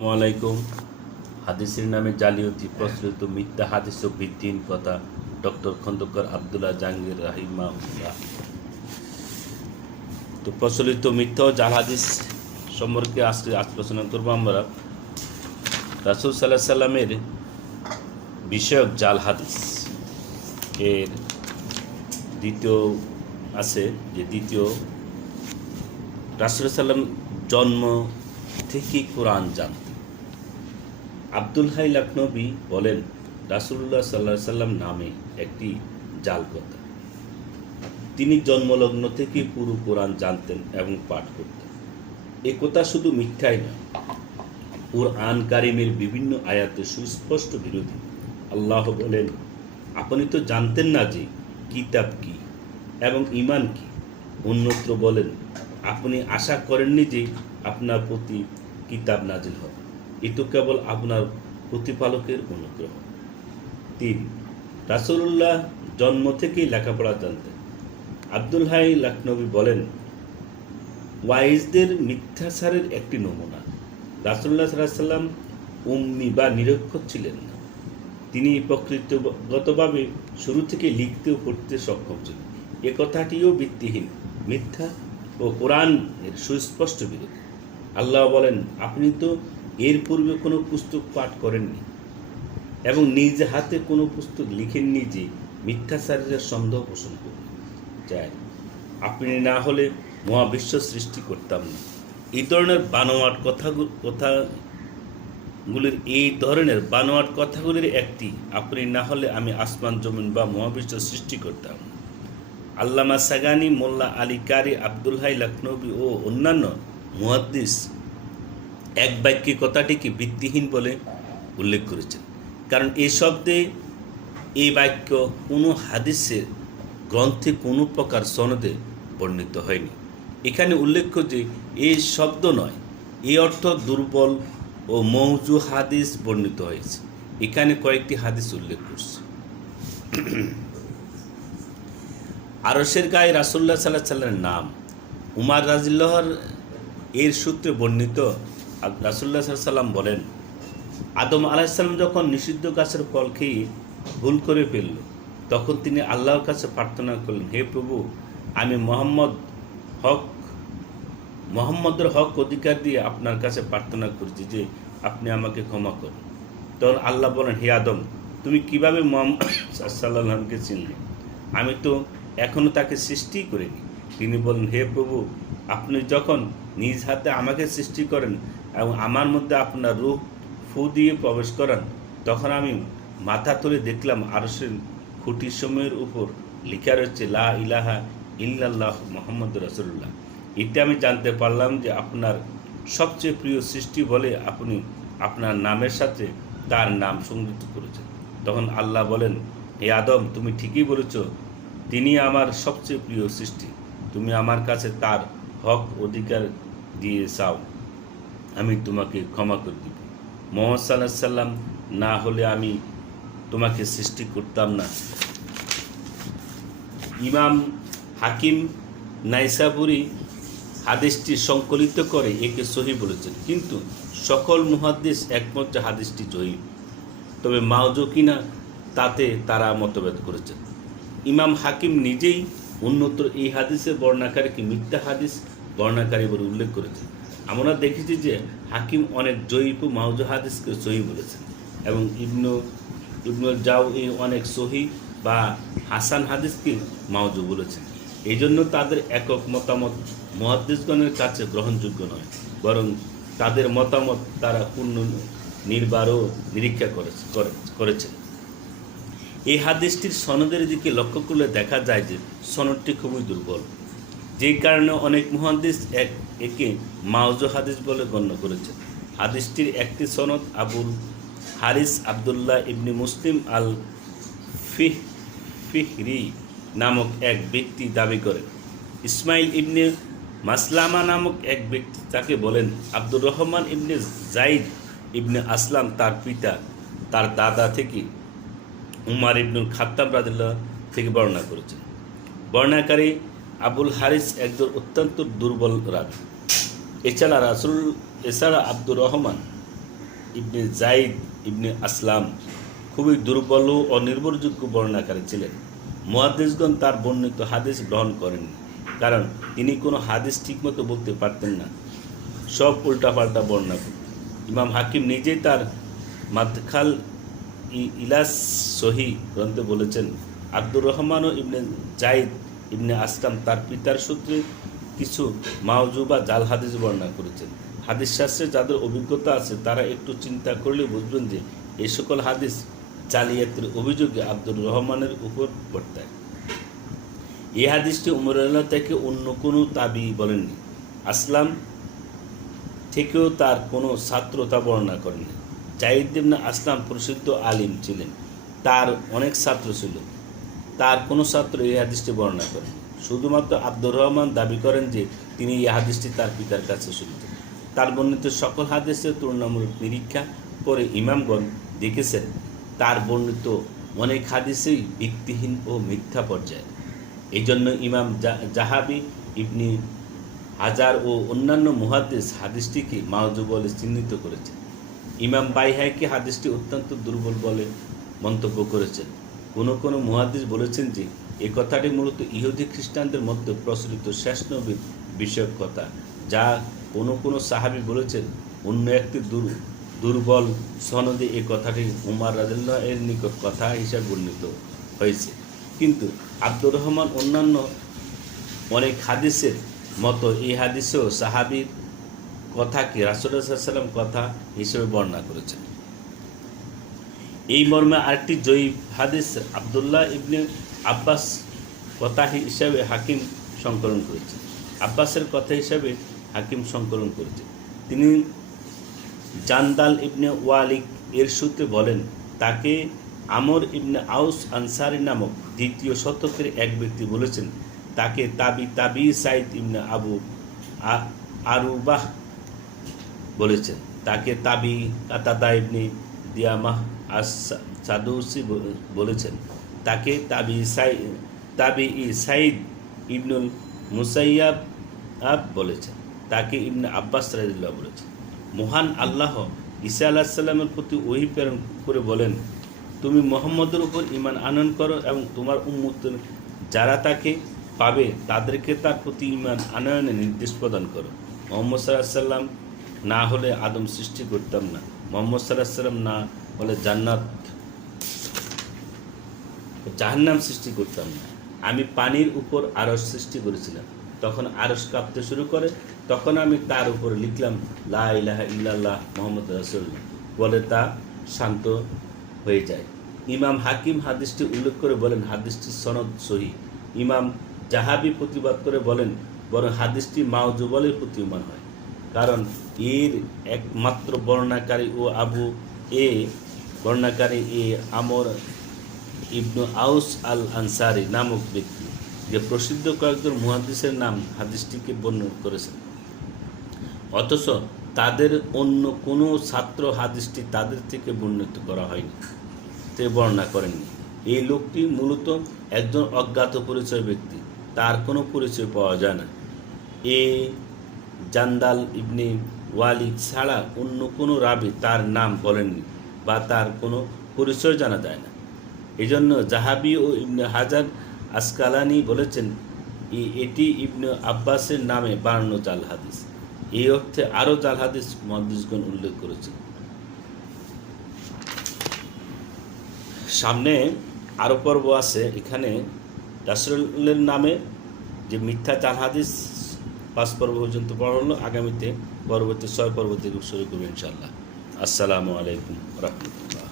আসসালামাইকুম হাদিসের নামে জালিয়াতি প্রচলিত মিথ্যা হাদিস ও ভিত্তিহীন কথা ডক্টর খন্দকার আবদুল্লাহ জাহাঙ্গীর রাহিমাহুল্লাহ। তো প্রচলিত মিথ্যা ও জাল হাদিস সম্পর্কে আজকে আলোচনা করব আমরা। রাসুল সাল্লাহ সাল্লামের বিষয়ক জাল হাদিস। এর দ্বিতীয় আছে, যে দ্বিতীয়, রাসুল সাল্লাম জন্ম থেকে কোরআন জানতেন আব্দুল হাই লখনবী বলেন রাসুল্লাহ সাল্লাহ সাল্লাম নামে একটি জাল কথা তিনি জন্মলগ্ন থেকে পুরো কোরআন জানতেন এবং পাঠ করতেন। এ কথা শুধু মিথ্যাই নয়, কোরআন কারিমের বিভিন্ন আয়াতে সুস্পষ্ট বিরোধী। আল্লাহ বলেন, আপনি তো জানতেন না যে কিতাব কি এবং ইমান কি। অন্যত্র বলেন, আপনি আশা করেননি যে আপনার প্রতি কিতাব নাজিল হবে। এ তো কেবল আপনার প্রতিপালকের অনুগ্রহ। তিন রাসুল্লাহ জন্ম থেকেই লেখাপড়া জানতেন। আব্দুল হাই লখনবী বলেন, ওয়াইজদের মিথ্যাচারের একটি নমুনা। রাসুল্লাহ সাল্লাম উম্মি বা নিরক্ষর ছিলেন না। তিনি প্রকৃতিগতভাবে শুরু থেকে লিখতে ও পড়তে সক্ষম ছিলেন। এ কথাটিও ভিত্তিহীন, মিথ্যা ও কোরআন এর সুস্পষ্ট বিরোধী। আল্লাহ বলেন, আপনি তো এর পূর্বে কোনো পুস্তক পাঠ করেননি এবং নিজ হাতে কোনো পুস্তক লিখেননি যে মিথ্যাচারের সন্দেহ পোষণ করবেন চাই আপনি না হলে মহাবিশ্ব সৃষ্টি করতাম না। এই ধরনের বানোয়াট কথাগুলো কথাগুলির, এই ধরনের বানোয়াট কথাগুলির একটি, আপনি না হলে আমি আসমান জমিন বা মহাবিশ্ব সৃষ্টি করতাম আল্লামা সাগানি, মোল্লা আলী কারি, আব্দুল হাই, লখনবী ও অন্যান্য মুহাদ্দিস এক বাক্যে কথাটিকে ভিত্তিহীন বলে উল্লেখ করেছেন। কারণ এ শব্দে এই বাক্য কোনো হাদিসের গ্রন্থে কোনো প্রকার সনদে বর্ণিত হয়নি। এখানে উল্লেখ্য যে এই শব্দ নয়, এ অর্থ দুর্বল ও মৌজু হাদিস বর্ণিত হয়েছে। এখানে কয়েকটি হাদিস উল্লেখ করছে। আরসের গায়ে রাসুল্লাহ সাল্লাহ সাল্লামের নাম, উমার রাজিল্লাহর এর সূত্রে বর্ণিত রাসুল্লাহ সাল্লাম বলেন, আদম আলাহিসাল্লাম যখন নিষিদ্ধ গাছের ফল খেয়ে ভুল করে ফেলল, তখন তিনি আল্লাহর কাছে প্রার্থনা করলেন, হে প্রভু, আমি মোহাম্মদ হক, মোহাম্মদের হক অধিকার দিয়ে আপনার কাছে প্রার্থনা করছি যে আপনি আমাকে ক্ষমা করুন। তখন আল্লাহ বলেন, হে আদম, তুমি কীভাবে মোহাম্মদ সাল্লামকে চিনলে? আমি তো এখনও তাকে সৃষ্টি করিনি। তিনি বলেন, হে প্রভু, আপনি যখন নিজ হাতে আমাকে সৃষ্টি করেন এবং আমার মধ্যে আপনার রূপ ফু দিয়ে প্রবেশ করান। তখন আমি মাথা তুলে দেখলাম আরসের খুঁটির সময়ের উপর লেখা রয়েছে, লা ইলাহা ইল্লাল্লাহ মোহাম্মদ রসুল্লাহ এটা আমি জানতে পারলাম যে আপনার সবচেয়ে প্রিয় সৃষ্টি বলে আপনি আপনার নামের সাথে তার নাম সংযুক্ত করেছেন। তখন আল্লাহ বলেন হে আদম, তুমি ঠিকই বলেছ, তিনি আমার সবচেয়ে প্রিয় সৃষ্টি। তুমি আমার কাছে তার হক অধিকার দিয়ে চাও। আমি তোমাকে ক্ষমা করে দিব। মোহাম্মদ সাল্লাহ সাল্লাম না হলে আমি তোমাকে সৃষ্টি করতাম না। ইমাম হাকিম নাইসাপুরি হাদিসটি সংকলিত করে একে সহি বলেছেন। কিন্তু সকল মুহাদ্দিস একমত যে হাদিসটি জয়ী তবে মাওজো কিনা তাতে তারা মতভেদ করেছেন। ইমাম হাকিম নিজেই অন্যত্র এই হাদিসের বর্ণাকারীকে মিথ্যা হাদিস বর্ণাকারী বলে উল্লেখ করেছেন। আমরা দেখেছি যে হাকিম অনেক জয়ীপ মাউজো হাদিসকে সহি বলেছেন এবং ইবনু ইবনু জাউ অনেক সহি বা হাসান হাদিসকে মাউজু বলেছেন। এই জন্য তাদের একক মতামত মহাদ্দেশগণের কাছে গ্রহণযোগ্য নয়, বরং তাদের মতামত তারা পূর্ণ নির্বার ও নিরীক্ষা করেছে করেছেন। এই হাদিসটির সনদের দিকে লক্ষ্য করলে দেখা যায় যে সনদটি খুবই দুর্বল। যেই কারণে অনেক মহাদিস এক, একে মাউজো হাদিস বলে গণ্য করেছেন হাদিসটির একটি সনদ আবুল হারিস আবদুল্লাহ ইবনি মুসলিম আল ফিহ, ফিহরি নামক এক ব্যক্তি দাবি করেন ইসমাইল ইবনে মাসলামা নামক এক ব্যক্তি তাকে বলেন, আব্দুর রহমান ইবনে জাইদ ইবনে আসলাম তার পিতা, তার দাদা থেকে উমার ইবনুল খাত্তাব রাদিল্লাহ থেকে বর্ণনা করেছেন। বর্ণাকারী আবুল হারিস একজন অত্যন্ত দুর্বল রাবি এছাড়া রাসুল, এছাড়া আব্দুর রহমান, ইবনে জাইদ ইবনে আসলাম খুবই দুর্বল ও অনির্ভরযোগ্য বর্ণাকারী ছিলেন। মুহাদ্দিসগণ তার বর্ণিত হাদিস গ্রহণ করেননি, কারণ তিনি কোনো হাদিস ঠিকমতো বলতে পারতেন না। সব উল্টাপাল্টা বর্ণনা করতেন। ইমাম হাকিম নিজেই তার মাদখাল ইলাস সহি গ্রন্থে বলেছেন, আব্দুর রহমান ও ইবনে জাইদ ইবনে আসলাম তার পিতার সূত্রে কিছু মাওজু বা জাল হাদিস বর্ণনা করেছেন। হাদিস শাস্ত্রে যাদের অভিজ্ঞতা আছে, তারা একটু চিন্তা করলে বুঝবেন যে এই সকল হাদিস জালিয়াতের অভিযোগে আব্দুর রহমানের উপর বর্তায়। এই হাদিসটি উমর আল্লাহ থেকে অন্য কোনো তাবি বলেননি। আসলাম থেকেও তার কোনো ছাত্রতা বর্ণনা করেনি জাহিদ ইবনে আসলাম প্রসিদ্ধ আলিম ছিলেন। তার অনেক ছাত্র ছিল। তার কোনো ছাত্র এই হাদিসটি বর্ণনা করেন শুধুমাত্র আব্দুর রহমান দাবি করেন যে তিনি এই হাদিসটি তার পিতার কাছে শুনতেন তার বর্ণিত সকল হাদিসের তুলনামূলক নিরীক্ষা করে ইমামগণ দেখেছেন। তার বর্ণিত অনেক হাদিসেই ভিত্তিহীন ও মিথ্যা পর্যায়ে। এই জন্য ইমাম জাহাবি, ইবনি হাজার ও অন্যান্য মুহাদ্দিস হাদিসটিকে মাওজু বলে চিহ্নিত করেছেন। ইমাম বাইহাইকে হাদিসটি অত্যন্ত দুর্বল বলে মন্তব্য করেছেন। কোনো কোনো মুহাদ্দিস বলেছেন যে, এ কথাটি মূলত ইহুদি খ্রিস্টানদের মধ্যে প্রচলিত শেষ নবীর বিষয়ক কথা, যা কোনো কোনো সাহাবি বলেছেন, অন্য একটি দুর, দুর্বল সনদে এ কথাটি উমার রাজুল্লাহ এর নিকট কথা হিসাবে বর্ণিত হয়েছে। কিন্তু আব্দুর রহমান অন্যান্য অনেক হাদিসের মতো এই হাদিসেও সাহাবির কথাকে রাসুল্লাহাম কথা হিসেবে বর্ণনা করেছেন। এই মর্মে আরেকটি জয়ী হাদিস আবদুল্লাহ ইবনে আব্বাস কথা হিসাবে হাকিম সংকলন করেছেন আব্বাসের কথা হিসাবে হাকিম সংকলন করেছে। তিনি জান্দাল ইবনে ওয়ালিক এর সূত্রে বলেন, তাকে আমর ইবনে আউস আনসারি নামক দ্বিতীয় শতকের এক ব্যক্তি বলেছেন। তাকে তাবি তাবি সাইদ ইবনে আবু আরুবাহ বলেছেন। তাকে তাবি, কাতাদা ইবনে দিয়ামাহ আস সাদৌসি বলেছেন। তাকে তাবি তাবি ই সাইদ ইবনুল মুসাইয়াব আব বলেছেন। তাকে ইবনে আব্বাস রাজিল্লাহ বলেছেন। মহান আল্লাহ ঈসা আলাহ সাল্লামের প্রতি ওহি প্রেরণ করে বলেন, তুমি মোহাম্মদের উপর ইমান আনয়ন করো এবং তোমার উম্মতের যারা তাকে পাবে তাদেরকে তার প্রতি ইমান আনয়নে নির্দেশ প্রদান করো। মোহাম্মদ সাল্লাহ সাল্লাম, না হলে আদম সৃষ্টি করতাম না। মোহাম্মদ সাল্লাহ সাল্লাম না বলে জান্নাত, জাহান্নাম সৃষ্টি করতাম না। আমি পানির উপর আরস সৃষ্টি করেছিলাম। তখন আরস কাঁপতে শুরু করে, তখন আমি তার উপর লিখলাম, লা ইলাহা ইল্লাল্লাহ মোহাম্মদ রাসুল বলে তা শান্ত হয়ে যায়। ইমাম হাকিম হাদিসটি উল্লেখ করে বলেন হাদিসটি সনদ সহি। ইমাম জাহাবি প্রতিবাদ করে বলেন, বরং হাদিসটি মাওজু বলে প্রতীয়মান হয়। কারণ এর একমাত্র বর্ণাকারী ও আবু এ বর্ণাকারী এ আমর ইবনু আউস আল আনসারি নামক ব্যক্তি, যে প্রসিদ্ধ কয়েকজন মুহাদ্দিসের নাম হাদিসটিকে বর্ণনা করেছেন। অথচ তাদের অন্য কোনো ছাত্র হাদিসটি তাদের থেকে বর্ণিত করা হয়নি, তে বর্ণনা করেননি। এই লোকটি মূলত একজন অজ্ঞাত পরিচয় ব্যক্তি, তার কোনো পরিচয় পাওয়া যায় না। এ জান্দাল ইবনে ওয়ালিদ ছাড়া অন্য কোনো রাবি তার নাম বলেননি বা তার কোনো পরিচয় জানা যায় না। এই জন্য জাহাবি ও ইবনে হাজার আসকালানি বলেছেন এটি ইবনে আব্বাসের নামে বানানো জাল হাদিস। এই অর্থে আরও জাল হাদিস মহাদিসগণ উল্লেখ করেছেন। সামনে আরও পর্ব আছে, এখানে রাসুলের নামে যে মিথ্যা জাল হাদিস পাঁচ পর্ব পর্যন্ত পড়া হলো আগামীতে পরবর্তী ছয় পর্ব থেকে শুরু করব ইনশাল্লাহ আসসালামু আলাইকুম রহমতুল্লাহ।